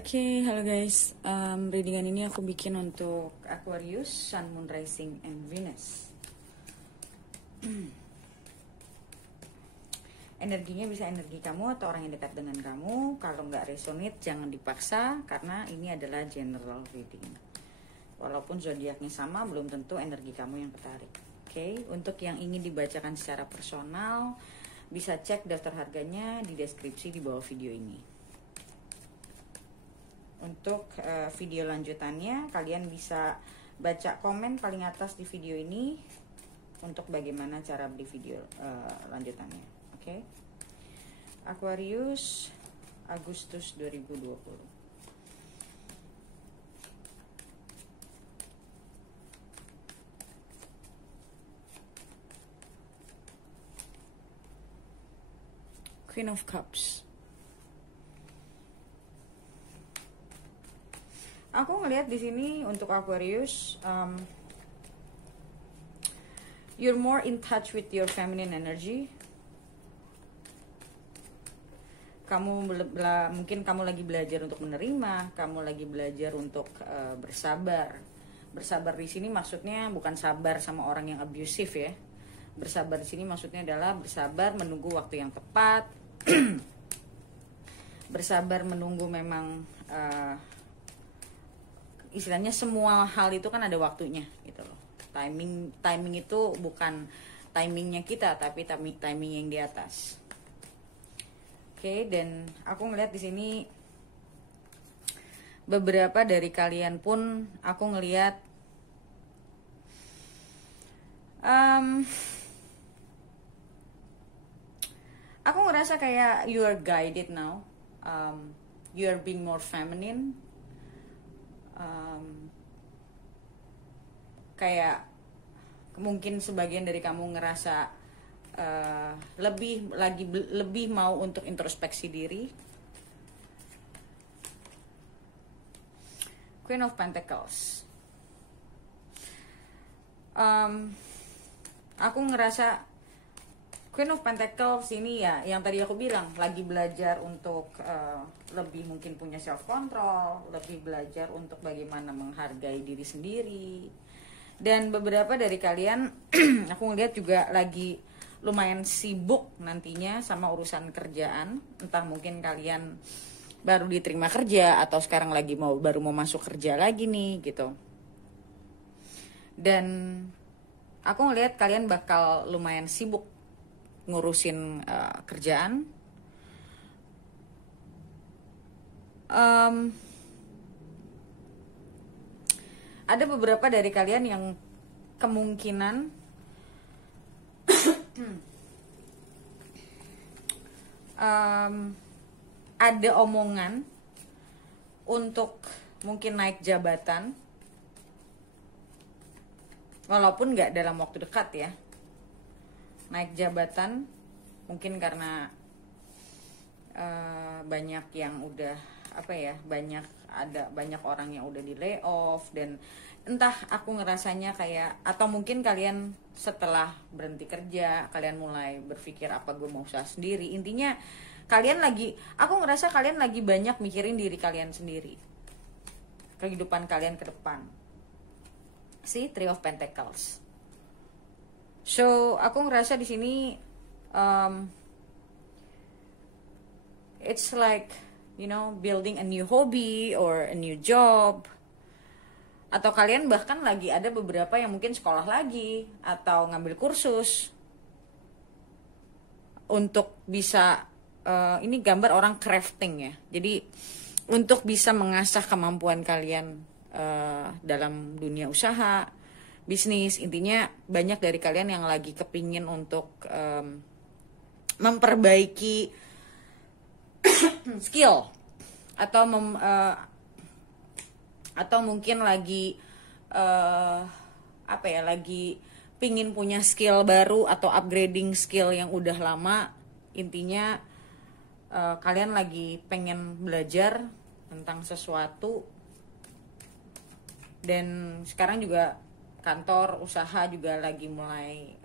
Oke, halo guys. Readingan ini aku bikin untuk Aquarius, Sun, Moon, Rising, and Venus. Energinya bisa energi kamu atau orang yang dekat dengan kamu. Kalau nggak resonate, jangan dipaksa karena ini adalah general reading. Walaupun zodiaknya sama, belum tentu energi kamu yang ketarik. Oke, untuk yang ingin dibacakan secara personal, bisa cek daftar harganya di deskripsi di bawah video ini. Untuk video lanjutannya, kalian bisa baca komen paling atas di video ini untuk bagaimana cara beli video lanjutannya. Oke. Aquarius, Agustus 2020. Queen of Cups. Aku ngelihat di sini untuk Aquarius, you're more in touch with your feminine energy. Mungkin kamu lagi belajar untuk menerima, kamu lagi belajar untuk bersabar. Bersabar di sini maksudnya bukan sabar sama orang yang abusive ya. Bersabar di sini maksudnya adalah bersabar menunggu waktu yang tepat. Bersabar menunggu memang istilahnya semua hal itu kan ada waktunya gitu loh. Timing itu bukan timingnya kita, tapi timing yang di atas. Oke, dan aku ngelihat di sini beberapa dari kalian pun aku ngelihat aku ngerasa kayak you are guided now. You are being more feminine. Kayak mungkin sebagian dari kamu ngerasa lebih mau untuk introspeksi diri. Queen of Pentacles. Aku ngerasa Queen of Pentacles ini ya, yang tadi aku bilang, lagi belajar untuk lebih mungkin punya self control, lebih belajar untuk bagaimana menghargai diri sendiri. Dan beberapa dari kalian aku ngeliat juga lagi lumayan sibuk nantinya sama urusan kerjaan. Entah mungkin kalian baru diterima kerja atau sekarang lagi baru mau masuk kerja lagi nih gitu. Dan aku ngeliat kalian bakal lumayan sibuk ngurusin kerjaan. Ada beberapa dari kalian yang kemungkinan ada omongan untuk mungkin naik jabatan, walaupun nggak dalam waktu dekat ya. Naik jabatan mungkin karena banyak yang udah banyak orang yang udah di layoff, dan entah aku ngerasanya kayak, atau mungkin kalian setelah berhenti kerja kalian mulai berpikir apa gue mau usaha sendiri. Intinya aku ngerasa kalian lagi banyak mikirin diri kalian sendiri, kehidupan kalian ke depan. Three of Pentacles. So aku ngerasa di sini it's like building a new hobby or a new job. Atau kalian bahkan lagi ada beberapa yang mungkin sekolah lagi atau ngambil kursus untuk bisa ini gambar orang crafting ya. Jadi untuk bisa mengasah kemampuan kalian dalam dunia usaha, bisnis. Intinya banyak dari kalian yang lagi kepingin untuk memperbaiki skill atau mungkin lagi lagi pingin punya skill baru atau upgrading skill yang udah lama. Intinya kalian lagi pengen belajar tentang sesuatu, dan sekarang juga kantor usaha juga lagi mulai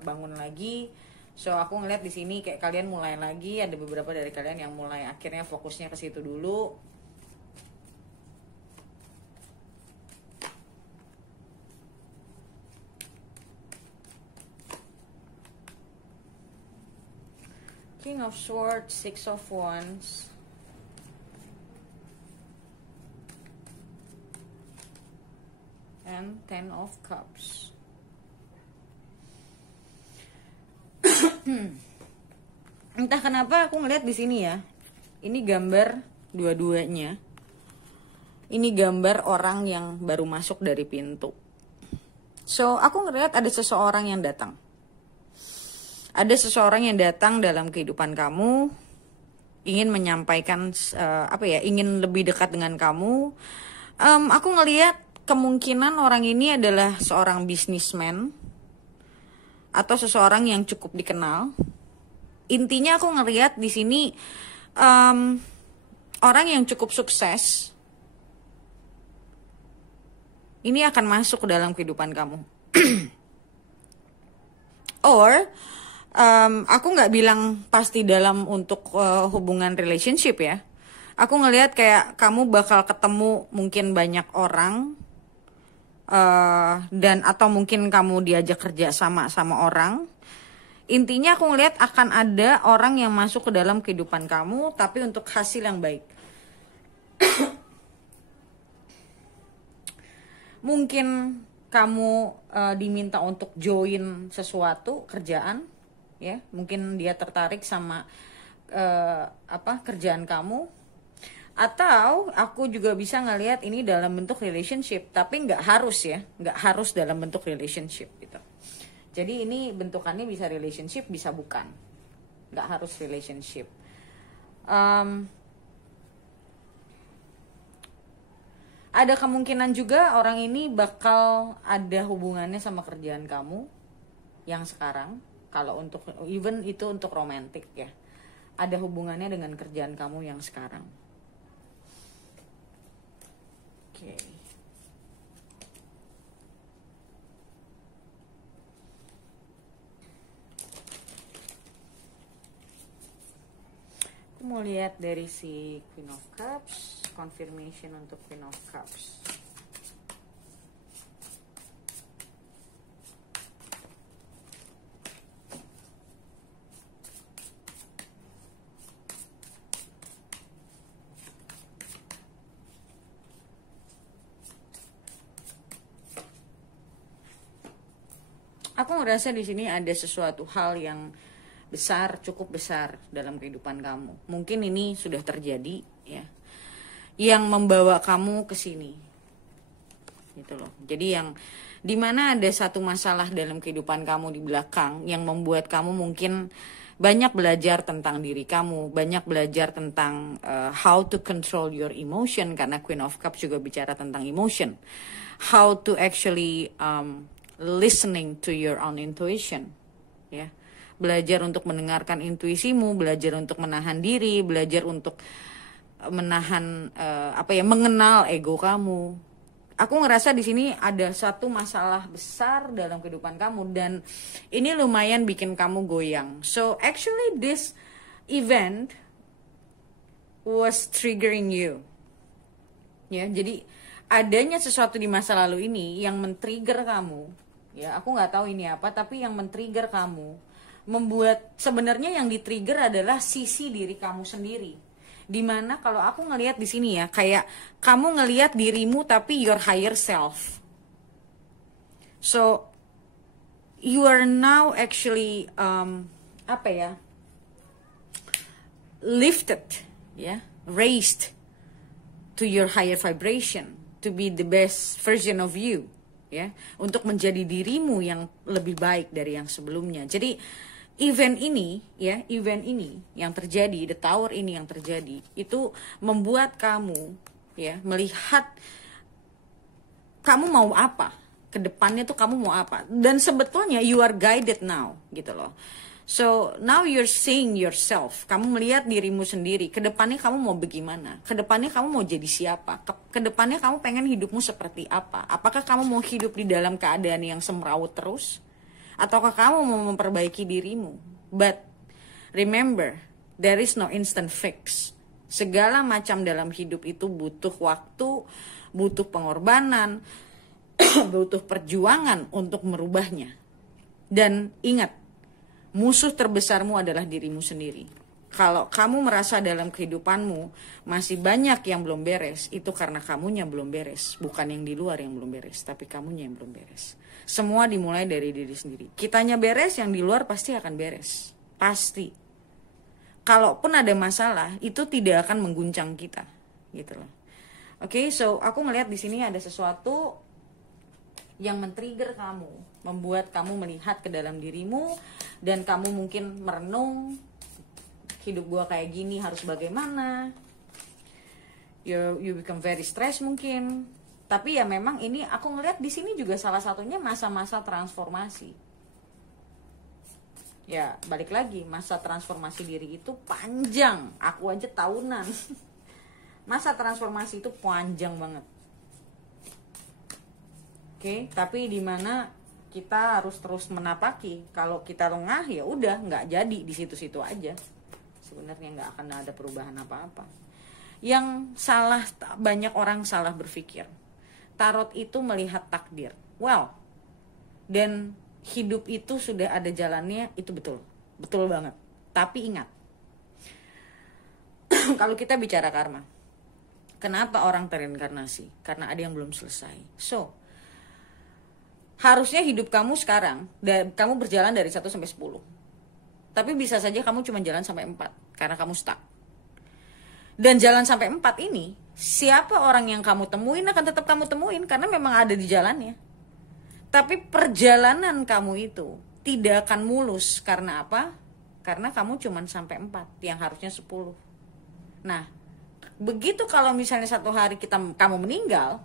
bangun lagi. So aku ngeliat di sini kayak kalian mulai lagi, ada beberapa dari kalian yang mulai akhirnya fokusnya ke situ dulu. King of Swords, Six of Wands, and Ten of Cups. Entah kenapa aku ngeliat di sini ya. Ini gambar dua-duanya. Ini gambar orang yang baru masuk dari pintu. So, aku ngeliat ada seseorang yang datang. Ada seseorang yang datang dalam kehidupan kamu, ingin menyampaikan ingin lebih dekat dengan kamu. Aku ngeliat kemungkinan orang ini adalah seorang businessman atau seseorang yang cukup dikenal. Intinya aku ngeliat di sini orang yang cukup sukses ini akan masuk ke dalam kehidupan kamu. Or aku nggak bilang pasti dalam untuk hubungan relationship ya. Aku ngelihat kayak kamu bakal ketemu mungkin banyak orang dan atau mungkin kamu diajak kerja sama orang. Intinya aku ngelihat akan ada orang yang masuk ke dalam kehidupan kamu tapi untuk hasil yang baik. Mungkin kamu diminta untuk join sesuatu kerjaan, ya mungkin dia tertarik sama kerjaan kamu, atau aku juga bisa ngelihat ini dalam bentuk relationship, tapi nggak harus dalam bentuk relationship gitu. Jadi ini bentukannya bisa relationship, bisa bukan, nggak harus relationship. Ada kemungkinan juga orang ini bakal ada hubungannya sama kerjaan kamu yang sekarang. Kalau untuk even itu untuk romantis ya, ada hubungannya dengan kerjaan kamu yang sekarang. Oke. Aku mau lihat dari si Queen of Cups. Confirmation untuk Queen of Cups. Aku ngerasa di sini ada sesuatu hal yang besar, cukup besar dalam kehidupan kamu. Mungkin ini sudah terjadi ya, yang membawa kamu ke sini gitu loh. Jadi yang dimana ada satu masalah dalam kehidupan kamu di belakang yang membuat kamu mungkin banyak belajar tentang diri kamu, banyak belajar tentang how to control your emotion, karena Queen of Cups juga bicara tentang emotion, how to actually listening to your own intuition ya, belajar untuk mendengarkan intuisimu, belajar untuk menahan diri, belajar untuk menahan mengenal ego kamu. Aku ngerasa di sini ada satu masalah besar dalam kehidupan kamu dan ini lumayan bikin kamu goyang. So actually this event was triggering you. Ya, jadi adanya sesuatu di masa lalu ini yang men-trigger kamu. Ya, aku nggak tahu ini apa, tapi yang men-trigger kamu, membuat sebenarnya yang di-trigger adalah sisi diri kamu sendiri. Dimana kalau aku ngelihat di sini ya, kayak kamu ngelihat dirimu tapi your higher self. So you are now actually lifted ya, raised to your higher vibration, to be the best version of you ya, untuk menjadi dirimu yang lebih baik dari yang sebelumnya. Jadi event ini yang terjadi, the tower ini yang terjadi, itu membuat kamu ya melihat kamu mau apa, ke depannya tuh kamu mau apa, dan sebetulnya you are guided now gitu loh. So now you're seeing yourself, kamu melihat dirimu sendiri, ke depannya kamu mau bagaimana, ke depannya kamu mau jadi siapa, ke depannya kamu pengen hidupmu seperti apa, apakah kamu mau hidup di dalam keadaan yang semrawut terus, ataukah kamu mau memperbaiki dirimu? But remember, there is no instant fix. Segala macam dalam hidup itu butuh waktu, butuh pengorbanan, butuh perjuangan untuk merubahnya. Dan ingat, musuh terbesarmu adalah dirimu sendiri. Kalau kamu merasa dalam kehidupanmu masih banyak yang belum beres, itu karena kamunya belum beres. Bukan yang di luar yang belum beres, tapi kamunya yang belum beres. Semua dimulai dari diri sendiri. Kitanya beres, yang di luar pasti akan beres. Pasti. Kalaupun ada masalah, itu tidak akan mengguncang kita. Gitu loh. Oke, so aku ngelihat di sini ada sesuatu yang men-trigger kamu. Membuat kamu melihat ke dalam dirimu. Dan kamu mungkin merenung, hidup gua kayak gini harus bagaimana. You become very stressed mungkin. Tapi ya memang ini aku ngeliat di sini juga salah satunya masa-masa transformasi. Ya balik lagi, masa transformasi diri itu panjang. Aku aja tahunan. Masa transformasi itu panjang banget. Oke, tapi di mana kita harus terus menapaki. Kalau kita lengah ya udah nggak jadi di situ-situ aja. Sebenarnya nggak akan ada perubahan apa-apa. Yang salah, banyak orang salah berpikir. Tarot itu melihat takdir. Well, dan hidup itu sudah ada jalannya, itu betul. Betul banget. Tapi ingat, kalau kita bicara karma, kenapa orang terinkarnasi? Karena ada yang belum selesai. So, harusnya hidup kamu sekarang, kamu berjalan dari 1 sampai 10. Tapi bisa saja kamu cuma jalan sampai 4 karena kamu stuck. Dan jalan sampai 4 ini, siapa orang yang kamu temuin akan tetap kamu temuin karena memang ada di jalannya. Tapi perjalanan kamu itu tidak akan mulus karena apa? Karena kamu cuma sampai 4 yang harusnya 10. Nah, begitu kalau misalnya satu hari kamu meninggal,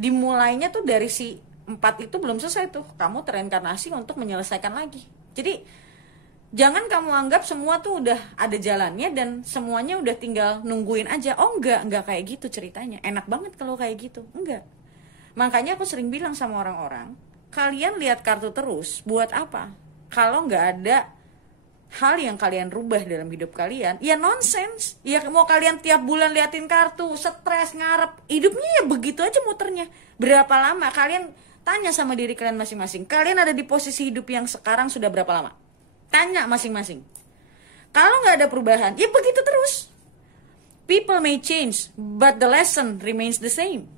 dimulainya tuh dari si 4 itu belum selesai tuh. Kamu tereinkarnasi untuk menyelesaikan lagi. Jadi jangan kamu anggap semua tuh udah ada jalannya dan semuanya udah tinggal nungguin aja. Oh enggak kayak gitu ceritanya. Enak banget kalau kayak gitu. Enggak. Makanya aku sering bilang sama orang-orang, kalian lihat kartu terus, buat apa? Kalau nggak ada hal yang kalian rubah dalam hidup kalian, ya nonsense. Ya mau kalian tiap bulan liatin kartu, stres, ngarep, hidupnya ya begitu aja muternya. Berapa lama? Kalian tanya sama diri kalian masing-masing. Kalian ada di posisi hidup yang sekarang sudah berapa lama? Tanya masing-masing. Kalau nggak ada perubahan, ya begitu terus. People may change, but the lesson remains the same.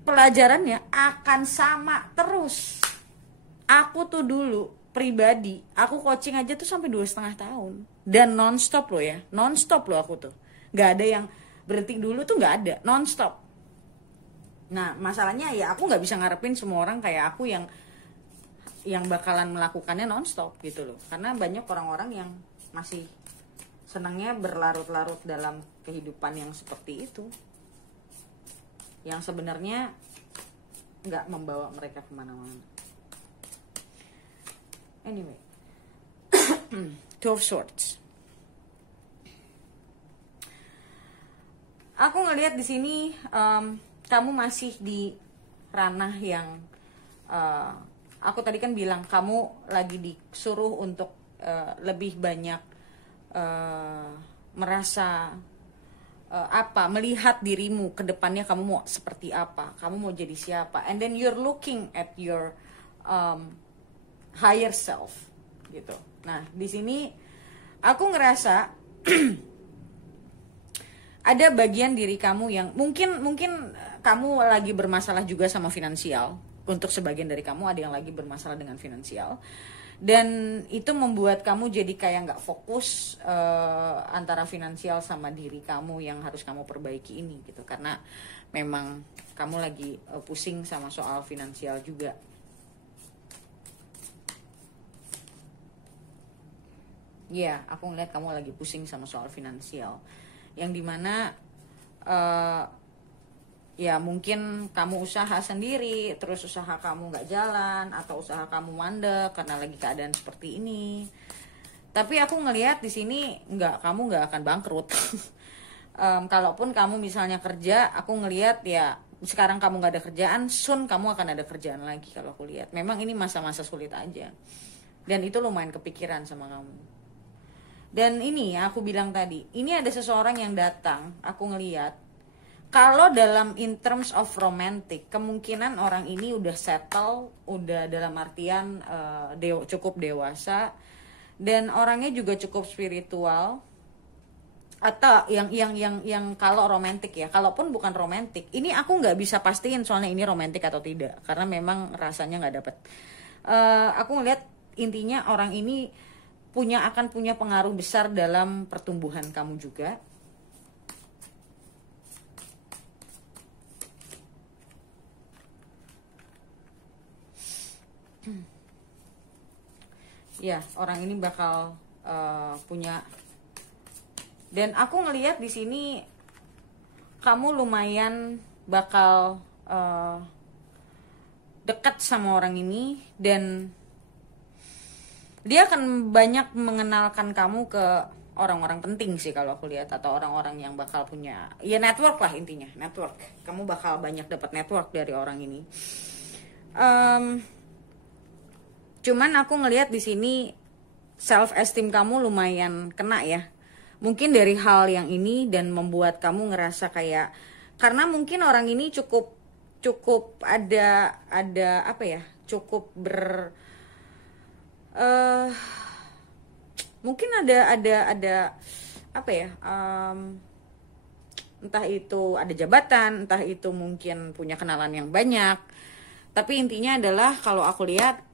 Pelajarannya akan sama terus. Aku tuh dulu pribadi, aku coaching aja tuh sampai 2,5 tahun. Dan non-stop loh ya, non-stop loh aku tuh. Nggak ada yang berhenti dulu tuh, nggak ada, non-stop. Nah masalahnya ya aku nggak bisa ngarepin semua orang kayak aku yang bakalan melakukannya nonstop gitu loh. Karena banyak orang-orang yang masih senangnya berlarut-larut dalam kehidupan yang seperti itu, yang sebenarnya nggak membawa mereka kemana-mana. Anyway, 12 Swords. Aku ngelihat di sini kamu masih di ranah yang aku tadi kan bilang kamu lagi disuruh untuk lebih banyak merasa melihat dirimu ke depannya, kamu mau seperti apa, kamu mau jadi siapa, and then you're looking at your higher self gitu. Nah di sini aku ngerasa ada bagian diri kamu yang mungkin kamu lagi bermasalah juga sama finansial. Untuk sebagian dari kamu ada yang lagi bermasalah dengan finansial. Dan itu membuat kamu jadi kayak nggak fokus antara finansial sama diri kamu yang harus kamu perbaiki ini gitu. Karena memang kamu lagi pusing sama soal finansial juga. Iya, aku ngeliat kamu lagi pusing sama soal finansial. Yang dimana ya mungkin kamu usaha sendiri, terus usaha kamu nggak jalan, atau usaha kamu mandek karena lagi keadaan seperti ini. Tapi aku ngelihat di sini kamu nggak akan bangkrut. Kalaupun kamu misalnya kerja, aku ngelihat ya sekarang kamu nggak ada kerjaan, soon kamu akan ada kerjaan lagi. Kalau aku lihat, memang ini masa-masa sulit aja, dan itu lumayan kepikiran sama kamu. Dan ini aku bilang tadi, ini ada seseorang yang datang, aku ngelihat. Kalau dalam in terms of romantic, kemungkinan orang ini udah settle, udah dalam artian cukup dewasa, dan orangnya juga cukup spiritual. Atau yang kalau romantis ya, kalaupun bukan romantis, ini aku nggak bisa pastiin soalnya ini romantis atau tidak, karena memang rasanya nggak dapet. Aku ngeliat intinya orang ini akan punya pengaruh besar dalam pertumbuhan kamu juga. Ya, orang ini bakal punya. Dan aku ngelihat di sini kamu lumayan bakal dekat sama orang ini, dan dia akan banyak mengenalkan kamu ke orang-orang penting sih kalau aku lihat, atau orang-orang yang bakal punya ya network lah, intinya network. Kamu bakal banyak dapat network dari orang ini. Cuman aku ngelihat di sini self esteem kamu lumayan kena ya. Mungkin dari hal yang ini, dan membuat kamu ngerasa kayak, karena mungkin orang ini cukup ada apa ya, cukup mungkin ada apa ya, entah itu ada jabatan, entah itu mungkin punya kenalan yang banyak. Tapi intinya adalah kalau aku lihat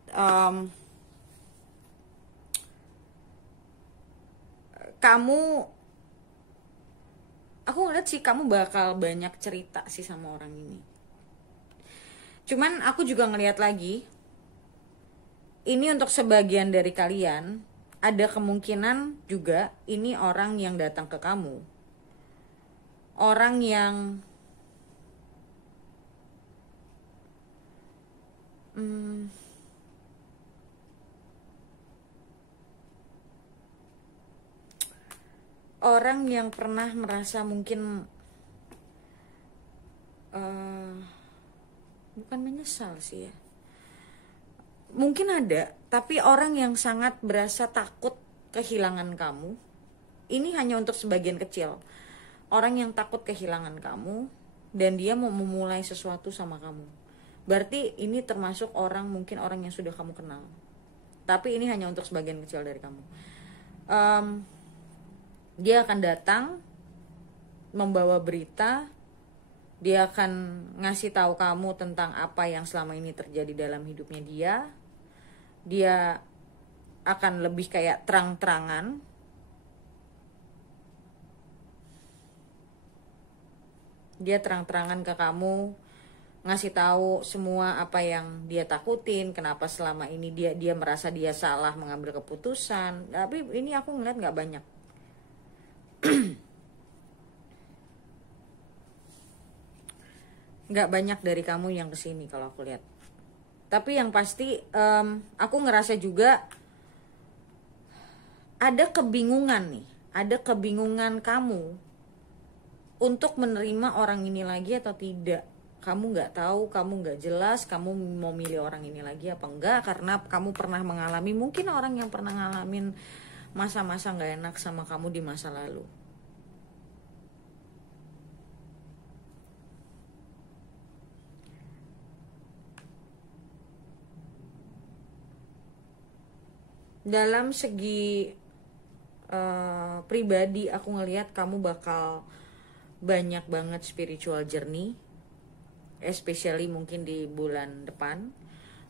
aku ngeliat sih kamu bakal banyak cerita sih sama orang ini. Cuman aku juga ngeliat lagi, ini untuk sebagian dari kalian, ada kemungkinan juga ini orang yang datang ke kamu, orang yang orang yang pernah merasa mungkin bukan menyesal sih ya, mungkin ada, tapi orang yang sangat berasa takut kehilangan kamu. Ini hanya untuk sebagian kecil. Orang yang takut kehilangan kamu, dan dia mau memulai sesuatu sama kamu. Berarti ini termasuk mungkin orang yang sudah kamu kenal. Tapi ini hanya untuk sebagian kecil dari kamu. Dia akan datang membawa berita, dia akan ngasih tahu kamu tentang apa yang selama ini terjadi dalam hidupnya dia. Dia akan lebih kayak terang-terangan. Dia terang-terangan ke kamu, ngasih tahu semua apa yang dia takutin, kenapa selama ini dia merasa dia salah mengambil keputusan. Tapi ini aku ngeliat nggak banyak. Nggak banyak dari kamu yang kesini kalau aku lihat. Tapi yang pasti aku ngerasa juga ada kebingungan nih, ada kebingungan kamu untuk menerima orang ini lagi atau tidak. Kamu nggak tahu, kamu nggak jelas, kamu mau milih orang ini lagi apa enggak, karena kamu pernah mengalami, mungkin orang yang pernah ngalamin masa-masa nggak enak sama kamu di masa lalu. Dalam segi pribadi, aku ngelihat kamu bakal banyak banget spiritual journey, especially mungkin di bulan depan.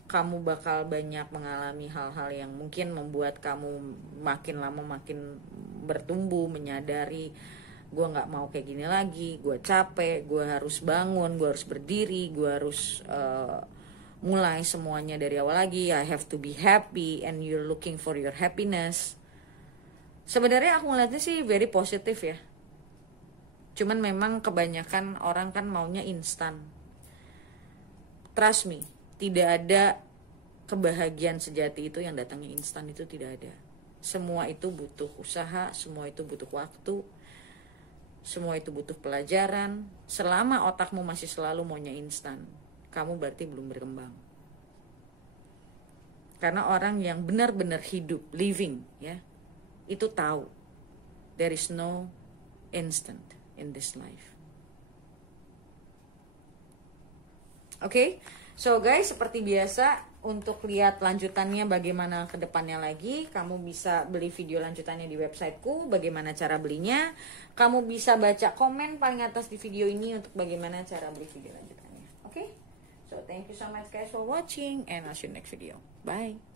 Kamu bakal banyak mengalami hal-hal yang mungkin membuat kamu makin lama makin bertumbuh, menyadari gue gak mau kayak gini lagi, gue capek, gue harus bangun, gue harus berdiri, gue harus mulai semuanya dari awal lagi. I have to be happy, and you're looking for your happiness. Sebenarnya aku ngeliatnya sih very positif ya. Cuman memang kebanyakan orang kan maunya instan. Trust me, tidak ada kebahagiaan sejati itu yang datangnya instan, itu tidak ada. Semua itu butuh usaha, semua itu butuh waktu, semua itu butuh pelajaran. Selama otakmu masih selalu maunya instan, kamu berarti belum berkembang. Karena orang yang benar-benar hidup, living ya, itu tahu there is no instant in this life. Okay, so guys, seperti biasa untuk lihat lanjutannya bagaimana ke depannya lagi, kamu bisa beli video lanjutannya di websiteku, bagaimana cara belinya. Kamu bisa baca komen paling atas di video ini untuk bagaimana cara beli video lanjutannya. Oke? So, thank you so much guys for watching and I'll see you next video. Bye!